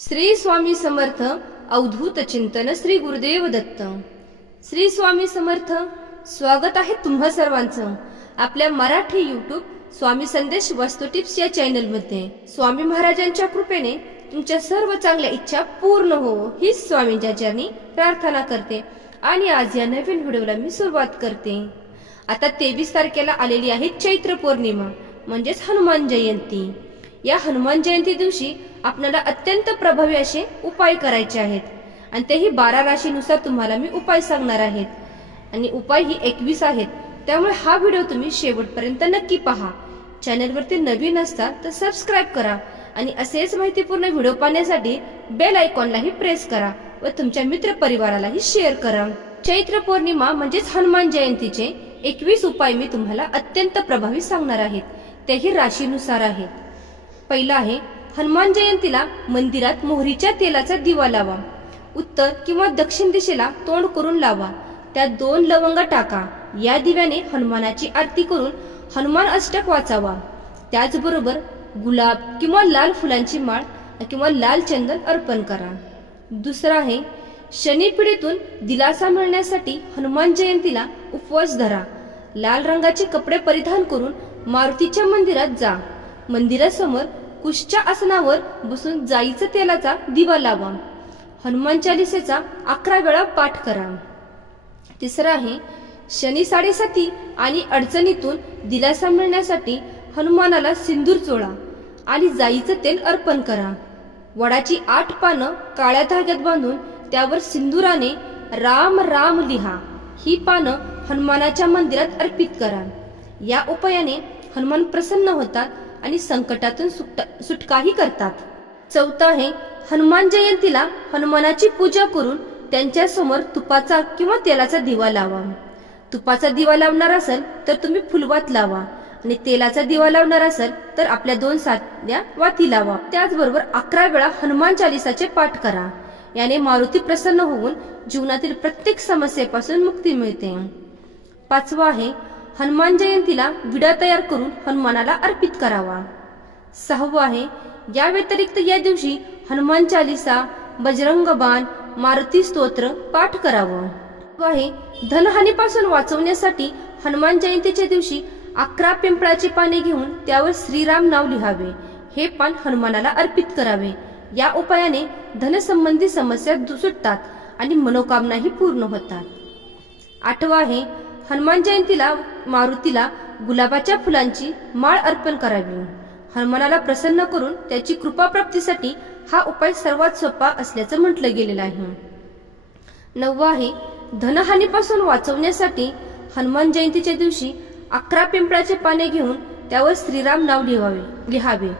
श्री स्वामी समर्थ अवधूत चिंतन श्री गुरुदेव दत्त। श्री स्वामी समर्थ। स्वागत आहे तुम्हा सर्वांचं आपल्या मराठी यूट्यूब स्वामी संदेश वास्तू टिप्स या चॅनल मध्ये। स्वामी महाराजांच्या कृपेने तुमच्या सर्व चांगल्या इच्छा पूर्ण हो ही स्वामींच्या चरणी प्रार्थना करते आणि आज या नवीन व्हिडिओला मी सुरुवात करते। आता 23 तारखेला आलेली आहे चैत्र पौर्णिमा म्हणजेच हनुमान जयंती। या हनुमान जयंती दिवशी आपल्याला अत्यंत प्रभावी असे उपाय करायचे आहेत आणि तेही 12 राशीनुसार तुम्हाला मी उपाय सांगणार आहेत आणि उपाय ही 21 आहेत। त्यामुळे हा व्हिडिओ तुम्ही शेवटपर्यंत नक्की पहा। चॅनलवरती नवीन असता तर सबस्क्राइब करा आणि असेच माहितीपूर्ण व्हिडिओ पाहण्यासाठी बेल आयकॉनलाही प्रेस करा व तुमच्या मित्र परिवारालाही शेअर करा। चैत्र पौर्णिमा म्हणजेच हनुमान जयंतीचे 21 उपाय मी तुम्हाला अत्यंत प्रभावी सांगणार आहेत, तेही राशीनुसार आहेत। पहिला आहे, हनुमान जयंतीला मंदिरात मोहरीच्या तेलाचा दिवा लावा। उत्तर किंवा दक्षिण दिशेला तोंड करून लावा। त्यात 2 लवंगा टाका। या दिव्याने हनुमानाची आरती करून हनुमान अष्टक वाचावा। त्याचबरोबर गुलाब किंवा लाल फुलांची माळ किंवा लाल चंदन अर्पण करा। दुसरा आहे, शनी पीडेतून दिलासा मिळण्यासाठी हनुमान जयंतीला उपवास धरा। लाल रंगाचे कपडे परिधान करून मारुतीच्या मंदिरात जा। मंदिरासमोर कुशच्या आसनावर बसून जाईचा तेलाचा दिवा लावा। हनुमान चालीसेचा 11 वेळा पाठ करा। तिसरा आहे, शनी साडेसाती आणि अडचणीतून दिलासा मिळण्यासाठी हनुमानाला सिंदूर चोळा आणि जाईचं तेल अर्पण करा। वडाची 8 पानं काळ्या धाग्यात बांधून त्यावर सिंदुराने राम राम लिहा। ही पानं हनुमानाच्या मंदिरात अर्पित करा। या उपायाने हनुमान प्रसन्न होतात आणि संकटातून सुटकाही करतात। चौथा आहे, हनुमान जयंतीला हनुमानाची पूजा करून त्यांच्या समोर तुपाचा किंवा तेलाचा दिवा लावा। तुपाचा दिवा लावणार असेल तर तुम्ही फुलवात लावा आणि तेलाचा दिवा लावणार असेल तर आपल्या 2 साध्या वाती लावा। त्याचबरोबर 11 वेळा हनुमान चालीसाचे पाठ करा। याने मारुती प्रसन्न होऊन जीवनातील प्रत्येक समस्येपासून मुक्ती मिळते। पाचवा आहे, हनुमान जयंतीला विडा तयार करून हनुमानाला अर्पित करावा। 6वा आहे, या व्यतिरिक्त या दिवशी हनुमान चालीसा, बजरंग बाण, मारुती स्तोत्र पाठ करावं। आहे, धनहानीपासून वाचवण्यासाठी हनुमान जयंतीच्या दिवशी 11 पिंपळाची पाने घेऊन त्यावर श्रीराम नाव लिहावे। हे पान हनुमानाला अर्पित करावे। या उपायाने धनसंबंधी समस्या सुटतात आणि मनोकामनाही पूर्ण होतात। 8वा आहे, हनुमान जयंतीला मारुतीला गुलाबाच्या फुलांची माळ अर्पण करावी। हनुमानाला प्रसन्न करून त्याची कृपा प्राप्तीसाठी हा उपाय सर्वात सोपा असल्याचं म्हटलं गेलेलं आहे। 9वा आहे, धनहानीपासून वाचवण्यासाठी हनुमान जयंतीच्या दिवशी 11 पिंपळाचे पाने घेऊन त्यावर श्रीराम नाव लिहावे।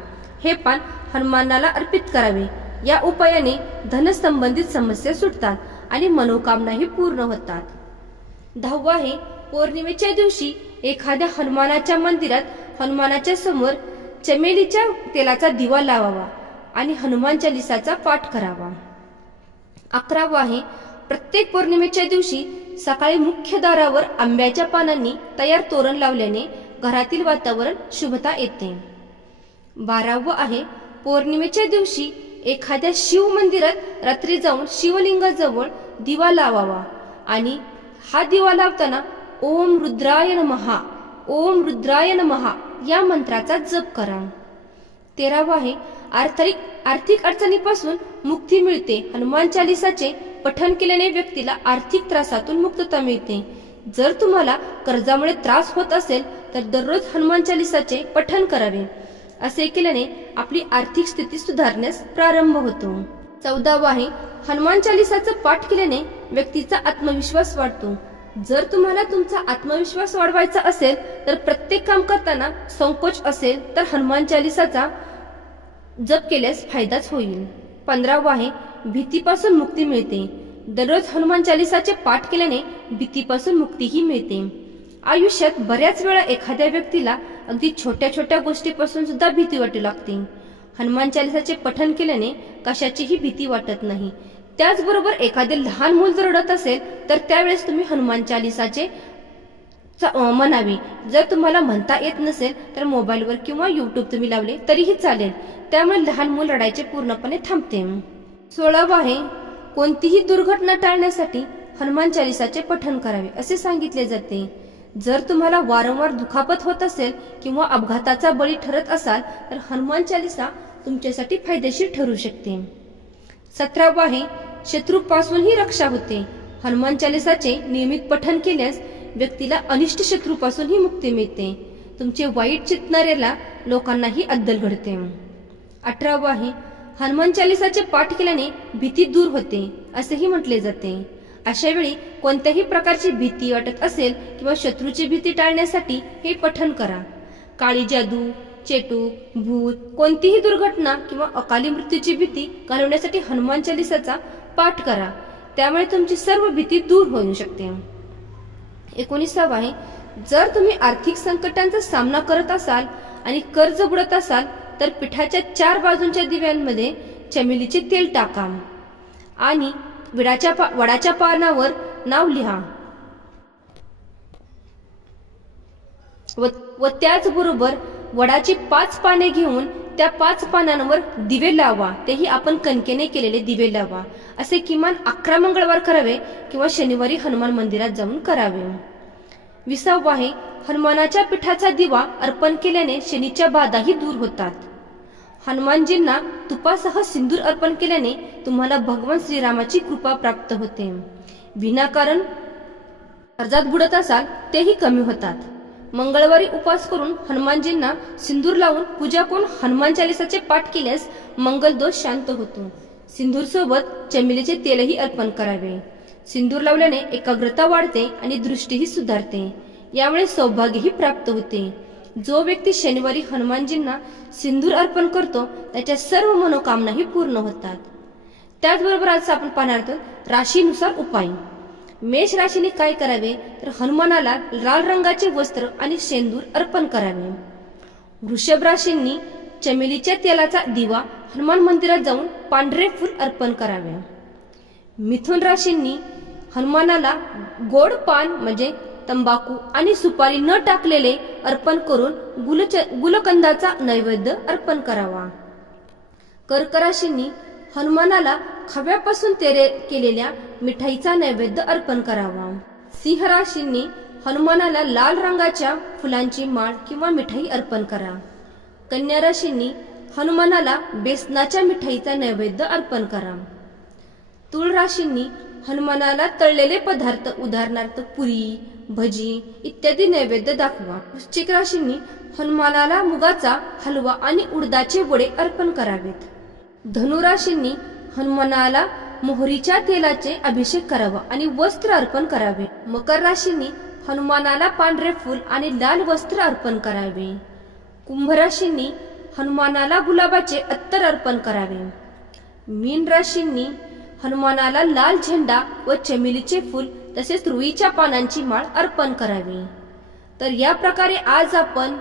हे पान हनुमानाला अर्पित करावे। या उपायाने धनसंबंधित समस्या सुटतात आणि मनोकामनाही पूर्ण होतात। 10वा आहे, पौर्णिमेच्या दिवशी एखाद्या हनुमानाच्या मंदिरात हनुमानाच्या समोर चमेलीच्या तेलाचा दिवा लावावा आणि हनुमान चालीसाचा पाठ करावा। 11वा आहे, प्रत्येक पौर्णिमेच्या दिवशी सकाळी मुख्य दारावर आंब्याच्या पानांनी तयार तोरण लावल्याने घरातील वातावरण शुभता येते। 12वा आहे, पौर्णिमेच्या दिवशी एखाद्या शिव मंदिरात रात्री जाऊन शिवलिंगाजवळ दिवा लावावा आणि हा दिवा लावताना ओम रुद्राय नमः, ओम रुद्राय नमः या मंत्राचा जप करा। 13वा आहे, आर्थिक अडचणीपासून मुक्ती मिळते। हनुमान चालीसाचे पठण केल्याने व्यक्तीला आर्थिक त्रासातून मुक्तता मिळते। जर तुम्हाला कर्जामुळे त्रास होत असेल तर दररोज हनुमान चालीसाचे पठण करावे। असे केल्याने आपली आर्थिक स्थिती सुधारण्यास प्रारंभ होतो। 14वा आहे, हनुमान चालीसाचा पाठ केल्याने व्यक्तीचा आत्मविश्वास वाढतो। जर तुम्हाला तुमचा आत्मविश्वास वाढवायचा असेल तर प्रत्येक काम करताना संकोच असेल तर हनुमान चालीसाचा जप केल्यास फायदाच होईल। 15वा आहे, भीतीपासून मुक्ती मिळते। दररोज हनुमान चालीसाचे पाठ केल्याने भीतीपासून मुक्तीही मिळते। आयुष्यात बऱ्याच वेळा एखाद्या व्यक्तीला अगदी छोट्या छोट्या गोष्टीपासून सुद्धा भीती वाटू लागते। हनुमान चालीसाचे पठण केल्याने कशाचीही भीती वाटत नाही। त्याचबरोबर एखादे लहान मूल जर रडत असेल तर त्यावेळेस तुम्ही हनुमान चालीसाचे म्हणावी. जर तुम्हाला म्हणता येत नसेल तर मोबाईलवर किंवा युट्यूब तुम्ही लावले तरीही चालेल. त्यामुळे लहान मूल रडायचे पूर्णपणे थांबते. 16 आहे, कोणतीही दुर्घटना टाळण्यासाठी हनुमान चालिसाचे पठण करावे असे सांगितले जाते. जर तुम्हाला वारंवार दुखापत होत असेल किंवा अपघाताचा बळी ठरत असाल तर हनुमान चालिसा तुमच्यासाठी फायदेशीर ठरू शकते. 17 आहे, शत्रूपासूनही रक्षा होते. हनुमान चालिसाचे नियमित पठण केल्यास व्यक्तीला अनिष्ट शत्रूपासूनही मुक्ती मिळते. तुमचे वाईट चितणाऱ्याला लोकांनाही अद्दल घडते. 18 आहे, हनुमान चालिसाचे पाठ केल्याने भीती दूर होते असेही म्हटले जाते. अशा वेळी कोणत्याही प्रकारची भीती वाटत असेल किंवा शत्रूची भीती टाळण्यासाठी हे पठण करा. काळी जादू, चेटूक, भूत, कोणतीही दुर्घटना किंवा अकाली मृत्यूची भीती घालवण्यासाठी हनुमान चालिसाचा पाठ करा. त्यामुळे तुमची सर्व भीती दूर होऊ शकते. 19 आहे, जर तुम्ही आर्थिक संकटांचा सामना करत असाल आणि कर्ज बुडत असाल तर पिठाच्या 4 बाजूंच्या दिव्यांमध्ये चमेलीचे तेल टाका आणि वडाच्या पानावर नाव लिहा व त्याचबरोबर वडाची 5 पाने घेऊन त्या 5 पानांवर दिवे लावा. तेही आपण कणकेने केलेले दिवे लावा. असे किमान 11 मंगळवार करावे किंवा शनिवारी हनुमान मंदिरात जाऊन करावे. 20 आहे, हनुमानाच्या पिठाचा दिवा अर्पण केल्याने शनीच्या बाधाही दूर होतात. हनुमानजींना तुपासह सिंदूर अर्पण केल्याने तुम्हाला भगवान श्रीरामाची कृपा प्राप्त होते. विनाकारण कर्जात बुडत असाल तेही कमी होतात. मंगळवारी उपवास करून हनुमानजींना सिंदूर लावून पूजा करून हनुमान चालिसाचे पाठ केल्यास मंगल दोष शांत होतो. सिंदूर सोबत चमेलीचे तेलही अर्पण करावे. सिंदूर लावल्याने एकाग्रता वाढते आणि दृष्टीही सुधारते. यामुळे सौभाग्यही प्राप्त होते. जो व्यक्ती शनिवारी हनुमानजींना सिंदूर अर्पण करतो त्याच्या सर्व मनोकामनाही पूर्ण होतात. त्याचबरोबर आज आपण पाहणार आहोत राशीनुसार उपाय. मेष राशीने काय करावे तर हनुमानाला लाल रंगाचे वस्त्र आणि शेंदूर अर्पण करावे. वृषभ राशींनी चमेलीच्या तेलाचा दिवा हनुमान मंदिरात जाऊन पांढरे फूल अर्पण करावे. मिथुन राशींनी हनुमानाला गोड पान म्हणजे तंबाखू आणि सुपारी न टाकलेले अर्पण करून गुलकंदाचा नैवेद्य अर्पण करावा. कर्क राशींनी हनुमानाला खव्यापासून तयार केलेल्या मिठाईचा नैवेद्य अर्पण करावा. सिंह राशींनी हनुमानाला लाल रंगाच्या फुलांची माळ किंवा मिठाई अर्पण करा. कन्या राशींनी हनुमानाला बेसनाच्या मिठाईचा नैवेद्य अर्पण करा. तुळ राशींनी हनुमानाला तळलेले पदार्थ उदाहरणार्थ पुरी, भजी इत्यादी नैवेद्य दाखवा. वृश्चिक राशींनी हनुमानाला मुगाचा हलवा आणि उडदाचे वडे अर्पण करावेत. धनुराशींनी हनुमानाला मोहरीच्या तेलाचे अभिषेक करावा आणि वस्त्र अर्पण करावे. मकर राशींनी हनुमानाला पांढरे फूल आणि लाल वस्त्र अर्पण करावे. कुंभ राशींनी हनुमानाला गुलाबाचे अत्तर अर्पण करावे. मीन राशींनी हनुमानाला लाल झेंडा व चमेलीचे फूल तसेच रुईच्या पानांची माळ अर्पण करावी. तर या प्रकारे आज आपण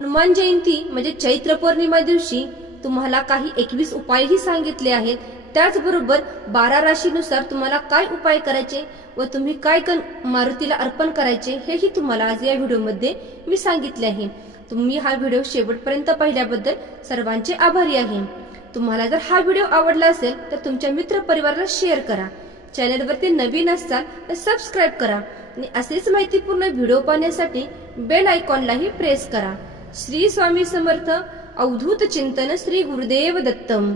हनुमान जयंती म्हणजे चैत्र पौर्णिमा दिवशी तुम्हाला काही 21 उपायही सांगितले आहेत. त्याचबरोबर 12 राशीनुसार तुम्हाला काय उपाय करायचे व तुम्ही काय मारुतीला अर्पण करायचे हेही तुम्हाला आज या व्हिडिओमध्ये मी सांगितले आहे. तुम्ही हा व्हिडिओ शेवटपर्यंत पाहिल्याबद्दल सर्वांचे आभारी आहे. तुम्हाला जर हा व्हिडिओ आवडला असेल तर तुमच्या मित्र परिवाराला शेअर करा. चॅनलवरती नवीन असाल तर सबस्क्राईब करा आणि असेच माहितीपूर्ण व्हिडिओ पाहण्यासाठी बेल आयकॉनलाही प्रेस करा. श्री स्वामी समर्थ. अवधूत चिंतन. श्री गुरुदेव दत्तम.